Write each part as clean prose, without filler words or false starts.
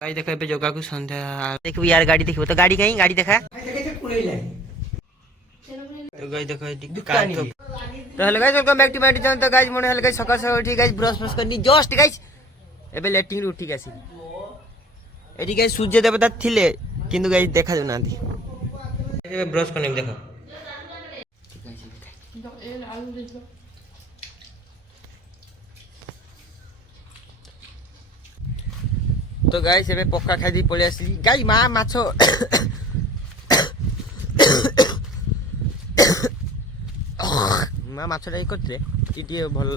गाड़ी देखो पे जोगा को संध्या देखो यार गाड़ी देखो तो गाड़ी कहीं गाड़ी देखा तो गाइस देखो कार तो hello guys welcome back to my channel. तो गाइस मोने हेलो गाइस सकाळ सकाळ उठी गाइस ब्रश ब्रश करनी जस्ट गाइस एबे लेटिंग रू उठी गाइस एडी गाइस सूर्य देवता थिले किंतु गाइस देखा जो नांती एबे ब्रश करनी देखो ठीक है ए आलू देखो। तो गाइस एबे पक्का खाई दी पळे आसी गाइस मा माछो माँ माछटा करते टी भल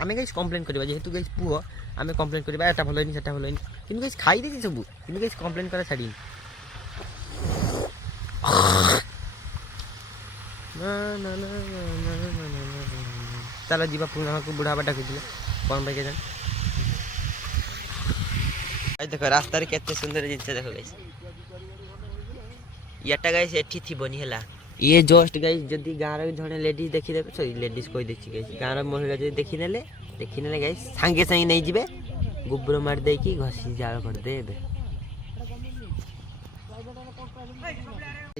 आम गाइस कम्प्लेन करवा जेहेतु गाइस पुओ आम कम्प्लेन करवा एटा भल होनी सेटा भल होनी किंतु गाइस खाई देछि सब किंतु गाइस कम्प्लेन करा छाड़ी ना ना चलो जीवा पुना को बुढ़ा बाटा खुजले कौन भाई के जान देखो रास्ता रे केते सुंदर जिनिस देखो गाइस याटा गाइस एठी थी बनी हला ये जस्ट गाइस जदी गार जने लेडीज देखि देबे सॉरी लेडीज कोइ देखि गाइस गार महिला जदी देखि नेले गाइस संगे संगे नै जिबे गोबर मार दे की घसी जाल कर देबे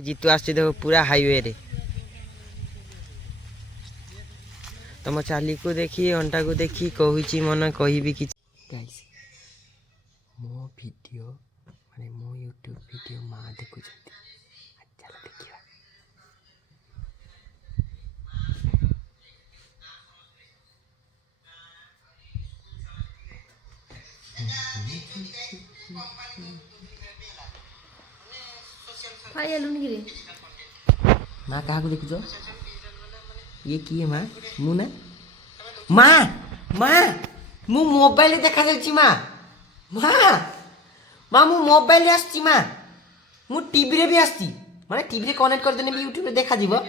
जीतु आछि देखो पूरा हाईवे रे तम चाली को देखी अंटा को देखी कहूची मन कहिबी कि गाइस मो वीडियो माने मो यूट्यूब वीडियो मा देखु छथि चल देखिबा माँ कहा को देखो ये की है माँ मु ना माँ माँ मु मोबाइल देखा जाउची माँ माँ माँ मु मोबाइल आसी माँ मु टीवी रे भी आसी माने टीवी रे कनेक्ट कर देने भी यूट्यूब रे देखा जीवो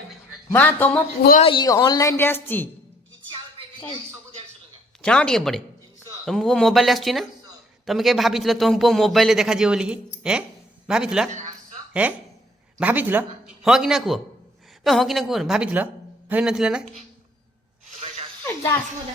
माँ तुम पुआ ये ऑनलाइन रे आसी जाओ टिके पड़े तुम वो मोबाइल आसी ना तुम के भाबिथिलो तुम पुआ मोबाइल रे देखा जीवो बोली कि हैं भाबिथिलो हैं भाबिथिलो हां कि ना को तो हां कि ना को भाबिथिलो भाबि नथिला ना जास मोदा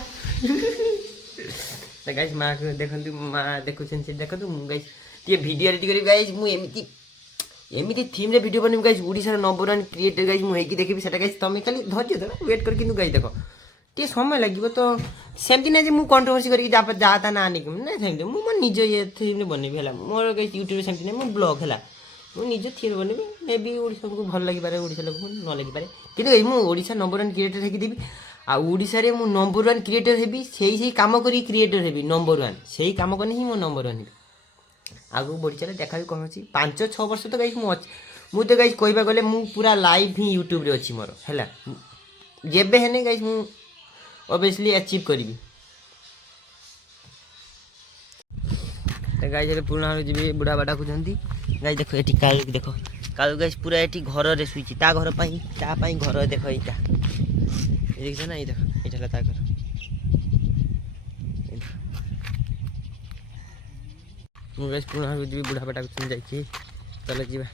तो गाइस माँ को देखंतु माँ देखुछन से देखंतु गाइस ये वीडियो एडिट करी गाइस मु एमिति थीम रे वीडियो बनी गाइस ओडिसा रे नंबर 1 क्रिएटर गाइस मु हेकी देखिबी सेटा गाइस तमे खाली धैर्य धर वेट कर किंतु गाइस देखो टे समय लागिबो तो सेमति नै जे मु कंट्रोवर्सी करी जाता ना आनी नै सेमति मु मन निज ये थीम रे बनेबी हला मोर गाइस यूट्यूब रे सेमति नै मु ब्लॉग हला मु निज थीम बनेबी मे बी ओडिसा को भल लागि पारे ओडिसा लोक न लागि पारे किंतु गाइस मु ओडिसा नंबर 1 क्रिएटर हेकी देबी आ ओडिसा रे मु नंबर 1 क्रिएटर हेबी सेही काम करी क्रिएटर हेबी नंबर 1 सेही काम करनी ही मु नंबर 1 हेबी आगु बढ़ी चले देखा भी कौन अच्छी 5-6 वर्ष तो गाइस मु तो गाइस कहबा गले मु पूरा लाइव ही यूट्यूब रे अछि मोर हैला जेबे हेने गाइस मु ऑब्वियसली अचीव करबी तो गाइस रे पूर्ण हो जिबे बुढ़ा बाडा को जंती गाइस देखो एठी कालू गाइस पूरा एठी घर रे सुइची ता घर पई घर देखो एटा देख ना ये देखो एटा ता घर मु गाइस पूर्ण हो जिबे बुढ़ा बाडा को सुन जाई छी चल जीवा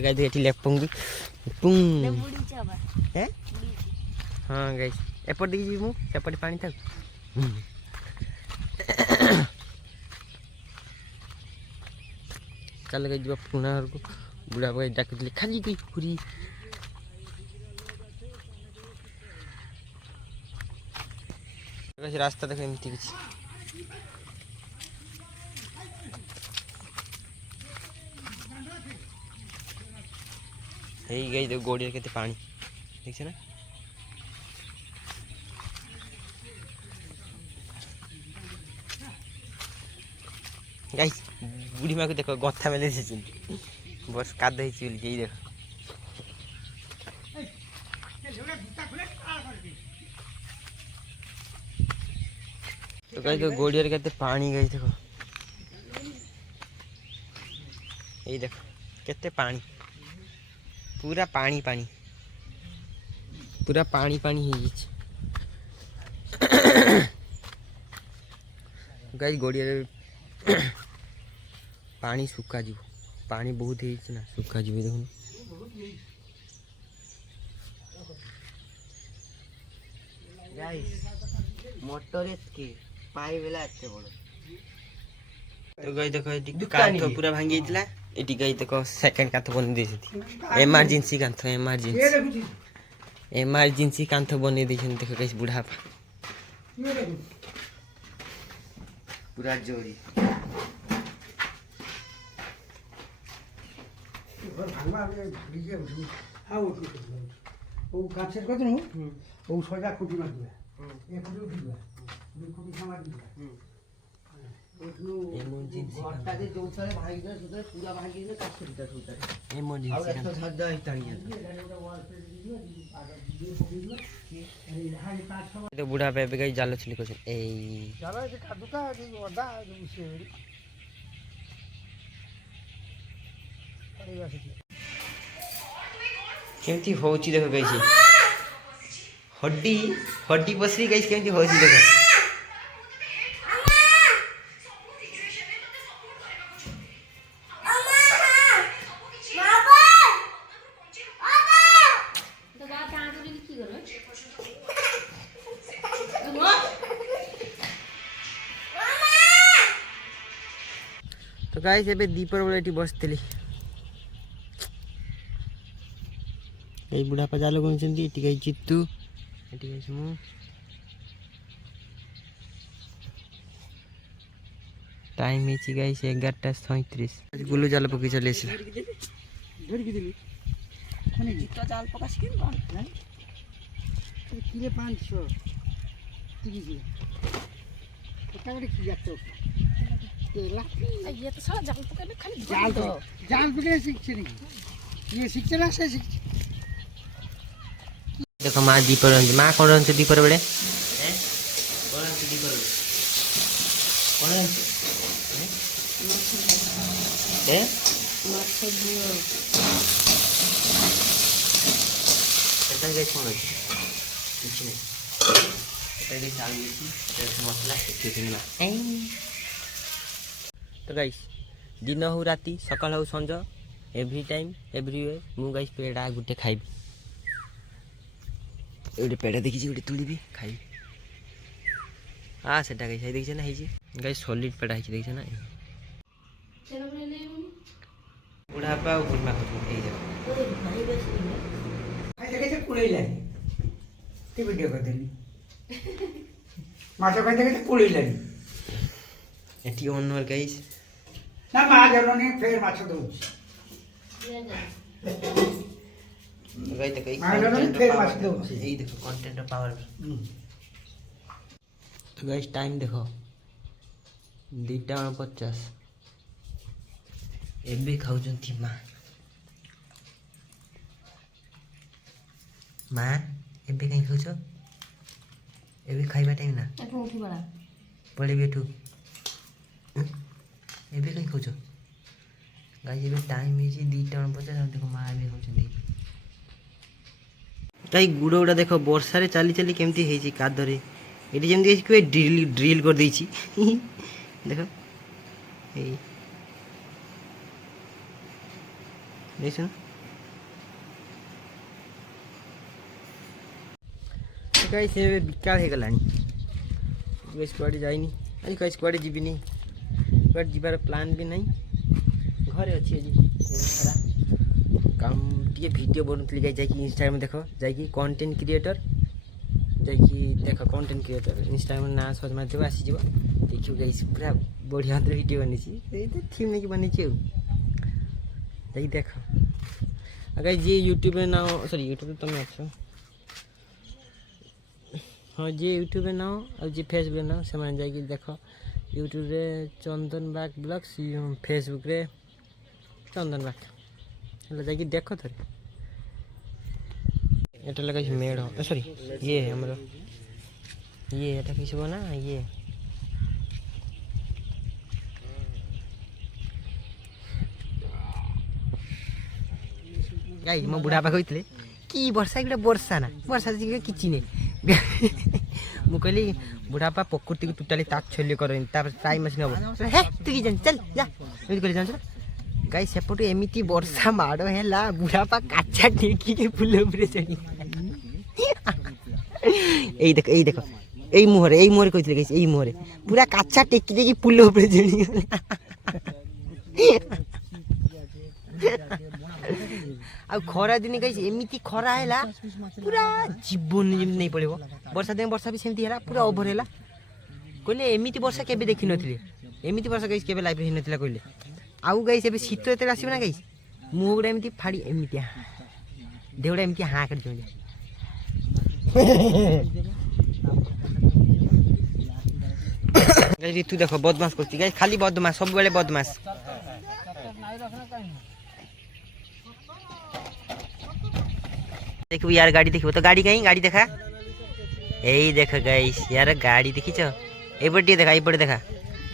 गाइस एठी लेपंग भी पुंग हैं हां गाइस एपट दी जी मु सेपट पानी था चल गाइस जीवा पूर्ण को बुढ़ा भाई डाक दिले खाली गई पूरी रास्ता देखो एमती किछ हेई गई तो गोड़ी केते पानी देख छ ना गाइस बुढ़ी माँ को देखो गथा मेले बस काद बोल के देखो तो गाइस तो गोड़ियर केते पानी गाइस देखो यही देखो केते पानी पूरा पानी पूरा पानी ही गाइस गोड़ियर पानी सुखा जीव पानी बहुत है ना सुखा जी देखो गाइस मोटर के पाई बेला एते बड़ तो गाइस देखो एटी कांथ पूरा भांगी दिला एटी गाइस देखो सेकंड कांथ बन देछथि इमरजेंसी कांथ बने देछन देखो गाइस बुढ़ा पूरा जोरी बुढ़ा पे गई जाल छिल केमती होची देखो कैसे हड्डी हड्डी पसरी कैसे केमती होची देखो तो गाइस एबे दीपर बेला एटी बसतली ए बुढ़ा पा जाल गुंचंती एटी गाइस चित्तू एटी गाइस मु टाइम हिची गाइस 11:37 गुल्लू जाल पकी चले आसी धरि के दिली कोने चित्ता जाल पकास के कोन नहीं किले 500 30 पता बड़ी की जातो ये तो साला जाल पकड़ने खाली जाल पकड़ने सीखते नहीं ये सीखते ना से सीख देखो माँ दीपर माँ कौन रंग से दीपर बड़े कौन रंग से दीपर बड़े कौन रंग से এটা গাইস কোন আছে কিছু নেই এটা গাইস আমি দিছি এটা মশলা কিছু না तो गाइस दिन हो राति सकाल हो संज एवरी टाइम एवरीवे मु गाइस पेड़ा गुटे खाइबी एवडे पेड़ा देखि छी गुटे तुलिबी खाइबी सेटा गाइस देखि छ ना हेजी गाइस सॉलिड पेड़ा हेची देखि छ ना चलो ले बुढ़ा पा गुरमा को ए जा खाइ देखि छ कुळै लागी ते वीडियो कर देली माछा खाइ देखि छ कुळै लागी एटी ओनर गाइस ना मा जरोनी फेर माछ दउ गाइस त कई फेर माछ दउ ए देखो कंटेंट पावर तो गाइस टाइम देखो 2:50 एबे खाउजंती माँ एबे कहीं खाउछ एबे खाइबा टाइम ना एठो उठी बड़ा पड़े बेठू एबे कहीं खाउछ गाइस एबे टाइम हिची 2:50 देखो माँ एबे खाउछंती गाइस गुड़ गुड़ा देखो वर्षा रे चाली चाली केमती हेची कादरे एटी जेमती कोई ड्रिल कर देछि देखो ए देखो गाइस एबे बिकाल हे गलानी गाइस कुआडे जाइनी आज गाइस कुआडे जीबिनी कुआडे जीवार प्लान भी नहीं घरे अच्छी आज सारा काम टे भिडियो बनूली गाइस जाकि इंस्टाग्राम देख जाकि कंटेंट क्रिएटर जाकि देख कंटेंट क्रिएटर इंस्टाग्राम ना सर्च मारदेव आसीज देखियो गाइस पूरा बढ़िया भिडियो बनी थीम नहीं बनी जाकि देख गाइस जी यूट्यूब ना सॉरी यूट्यूब तुम अच्छो हाँ जी यूट्यूब ना और जी फेसबुक ना से जाकि देख यूट्यूब रे चंदन बाग ब्लॉग्स फेसबुक रे चंदन बाग जाकि देख थोड़े এটা লাগাইছি মেড় সরি ইয়ে আমরা ইয়ে এটা কিছু না ইয়ে গাই মো বুড়া পা কইতলে কি বর্ষা এটা বর্ষা না বর্ষা কিছু নেই মু কইলি বুড়া পা প্রকৃতি টোটালি তাচ্ছল্য করেন তারপর টাইম আছে নেব হ্যাঁ তুই জান চল যা এমনি করে জান गाइस सेपटे एमिति वर्षा माड़ हैला बुढ़ापा काचा टेकी के फुल उपरे चढ़ी एई देखो एई मुहरे कहथिले गाइस एई मुहरे पूरा काचा टेकी देकी फुल उपरे चढ़ी आ खरा दिन गाइस एमिति खरा हैला पूरा जीवन नहीं पड़ेबो वर्षा दिन वर्षा भी सेमती हैला पूरा ओभर हैला कहले एमिति वर्षा केबे देखि नथिले एमिति वर्षा गाइस केबे लाइफ रे नथिला कहले आउ गाइस एबे शीत एते आसीबो ना गाइस मुह गुडा एमिति फाड़ी एमिति देउडा एमिति हां कर जोंडे गाइस तू देखो बदमाश करती गाइस खाली बदमाश सब बेले बदमाश देखो यार गाड़ी देखिबो तो गाड़ी कहीं गाड़ी देखा एई देखो गाइस यार गाड़ी देखिछो एबडी देखा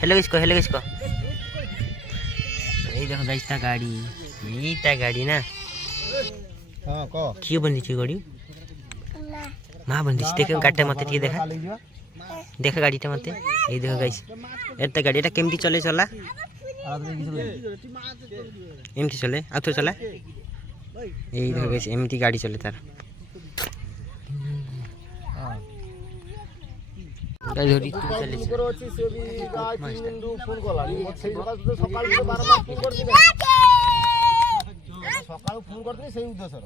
हेलो इसको एई देखो गाइस ता गाड़ी ना हां को कियो बंदी छी गाड़ी मां बंदी छी देखो गाटे मते ठीक देखा गाड़ीटा मते एई देखो गाइस एता गाड़ीटा केमती चला एमती चले आ तो चला एई देखो गाइस एमती गाड़ी चले तार गाइस होरी तू चले ऊपर अछि से भी गाय तिंदु फोन कला सेई सकाळ तो सकाळ तो 12 मास फोन करती सकाळ फोन करती सेई उद्देश्य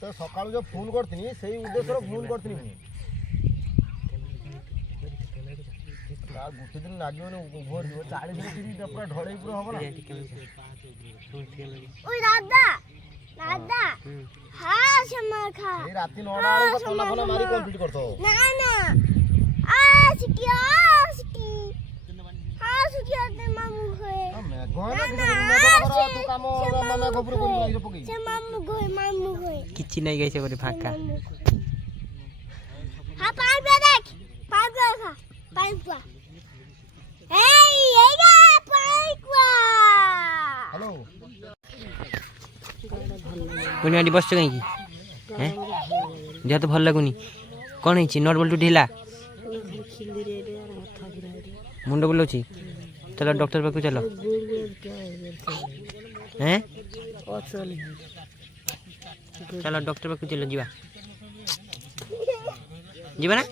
तो सकाळ जो फोन करती सेई उद्देश्य फोन करती यार गुटे दिन लागियो ने ओभर 40 दिन पूरा ढळई पूरा हो ना ओय दादा हां क्षमा खा ए राती 9 टा को सोना फोना मारी कंप्लीट करतो ना आ सिकी हां सुकिया ते मामू होए मैं गोना तू काम मामा गोबर कोन लागियो पकी से मामू होए किछि नै गइसे बरे फाका हां पाइप देख पाइप खा पाइप हेलो कोनी आडी बस कहीं की हैं देह तो भल लागुनी कोन हिची नट बोल्टू ढिला मुंड बुलाउची चलो डॉक्टर पाखु चलो हैं चलो डॉक्टर पाखु चलो जीवा ना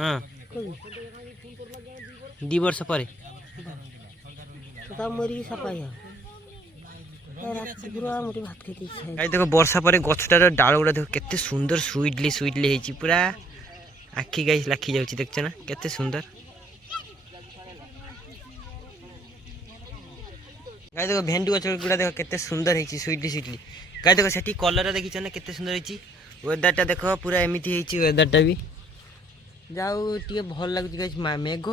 हां 2 वर्ष पर देखो वर्षा पर गछटार डाल गुड़ा देखो केते सुंदर स्वीटली होइची पूरा आखि गाइस लाखी जाउची देखछ ना केते सुंदर गाइस देखो भेंडी गछ गुड़ा देखो केते सुंदर होइची स्वीटली गाइस देखो सेठी कलर देखिछ ना केते सुंदर होइची वेदरटा देखो पूरा एमिति होइची वेदरटा भी जाऊ टे भल लगुच गाइस मेघ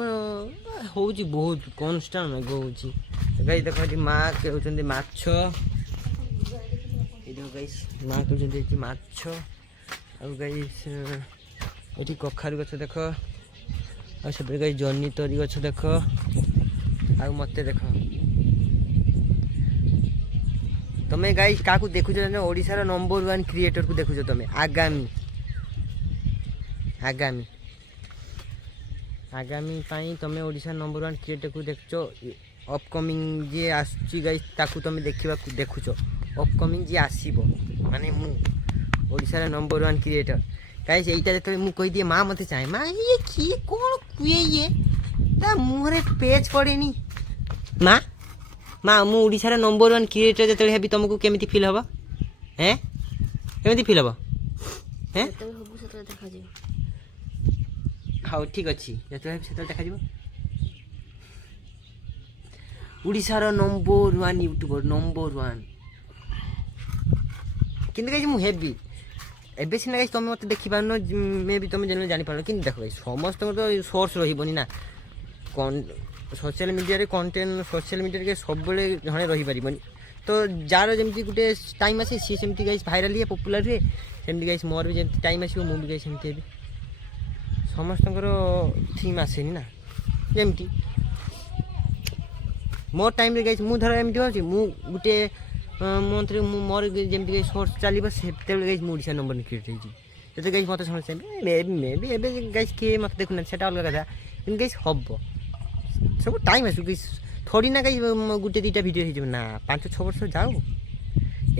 होउची बहुत कांस्टेंट मेघ होउची गाइस देखो जी मां केउचंदी माछ ए देखो गाइस मां केउचंदी जी माछ आ गाइस एठी कखारु गछ देखो आ सब गाइस जन्नी तरी गछ देखो आ मते देखो तमे गाइस काकू देखुछ ना ओडिसा रो नंबर 1 क्रिएटर को देखुछ तमे आगामी पाई तमे ओडिसा नंबर 1 क्रिएटर को देखछो अपकमिंग जे आसुची गाइस ताकू तमे देखुछो अपकमिंग जे आसीबो माने मु ओडिसा रो नंबर 1 क्रिएटर गाइस एइटा जते मु कहि दिए मां मते चाहे मां ये की कोन कुए ये ता मुहरे पेज पड़ेनी मां मु ओडिसा रो नंबर 1 क्रिएटर जते हेबी तुमको केमिति फील होबो हैं केमिति फील होबो हैं तो हबु सतो देखा जे हाँ ठीक अच्छी जो देखा ओडिशार नंबर 1 यूट्यूबर नंबर 1 किंतु गाइस मु हेबी एबे सिना गाइस तुम मते देखि पारनो मे भी तुम जने जानि पारनो किंतु देखो गाइस समस्त तो सोर्स रहिबोनी ना सोशल मीडिया रे कंटेंट सोशल मीडिया के सब बेले जणे रहि परिबोनी तो जार जेमती गुटे टाइम आसे सी सेमती गाइस वायरल हे पॉपुलर रे सेमती गाइस मोर भी जेमती टाइम आसीबो मु भी गाइस सेमती हेबी समस्तंकर थीम आसेनी ना जेमती मोर टाइम रे गाइस मु धर एमती होची मु गुटे मंथ रे मु मोर जेमती गाइस शॉर्ट चलीबो सेते गाइस मु ओडिसा नंबर क्रिएट हेची जते गाइस मते समस्या मे भी एबे गाइस के मते देखुना सेटा अलग कथा इन गाइस हबो सब टाइम आसु गाइस थोड़ी ना गाइस गुटे दीटा वीडियो हो ना 5-6 वर्ष जाओ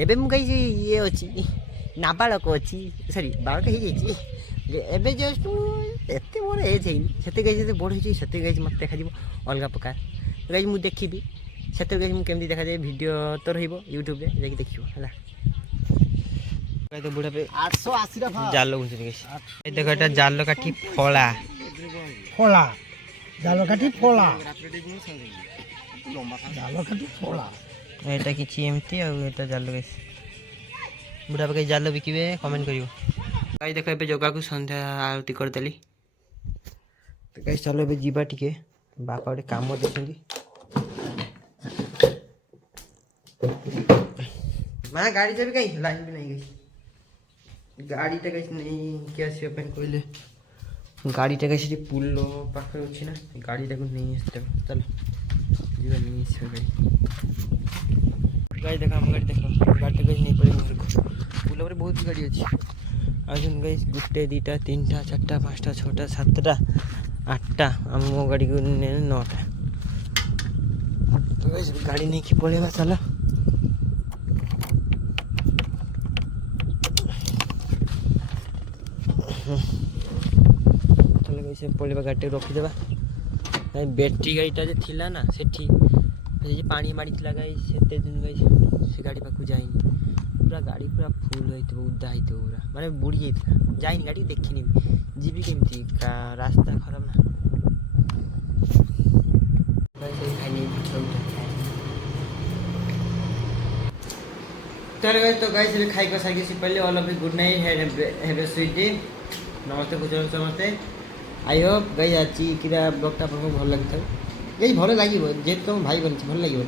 एबे मु गाइस ये अच्छी नाबालक अच्छी सॉरी बालक हो जाइए एबे जस्ट एते मोर एज है सेते गाइस बड़ हो सेते गाइस मत देखा जीवो अलग प्रकार गाइस मु देखिबी सेते गाइस मु केमती देखा जाए वीडियो तो रहइबो YouTube रे जाके देखिबो हला गाइस तो बुढ़ा पे 880 टा जाल गुंजन गाइस ए देखो এটা জাল কাঠি ফলা ফলা জাল কাঠি ফলা জাল কাঠি ফলা এটা কিছু এমতি আর এটা জাল গাইস বুড়া पे জাল বিকিবে কমেন্ট করিও गाइस देखो एबे जोगा को संध्या आरती कर देली तो गाइस चलो एबे जीवा टिके बापा ओटे काम देखछंदी मां गाड़ी जाबे कहीं लाइन भी नहीं गई गाड़ी टा गाइस नहीं क्या से अपन कोइले गाड़ी टा गाइस पुल पाखर अछि ना गाड़ी टा को नहीं आस्ते चलो जीवा नहीं से गाड़ी गाइस देखो हम गाड़ी देखो गाड़ी टा गाइस नहीं पड़े घर को पुल पर बहुत गाड़ी अछि अजून गाइस गुटे दीटा तीनटा चारटा पांचटा छटा सातटा आठटा हम मो गाड़ी को 9टा तो गाइस गाड़ी नहीं की पड़ेगा चला चलो गाइस पड़ेगा गाड़ी रखी देबा बैटरी गाड़ीटा जे थिला ना सेठी जे पानी मारी थिला गाइस सेते दिन गाइस से गाड़ी पाकु जाइनी पूरा गाड़ी पूरा फुल होइतो उद्दा होइतो पूरा माने बुड़ी जाइता जाइनी गाड़ी देखिनी जीबी केमती का रास्ता खराब ना गाइस खानी चलो गाइस तो गाइस खाई को सारी से पहले all of good night have a sweet day नमस्ते कुछ नमस्ते आई होप गाइस आज की ब्लॉगटा आपको भल लगी था गाइस भल लागिवो जे तुम भाई बन भल लागिवो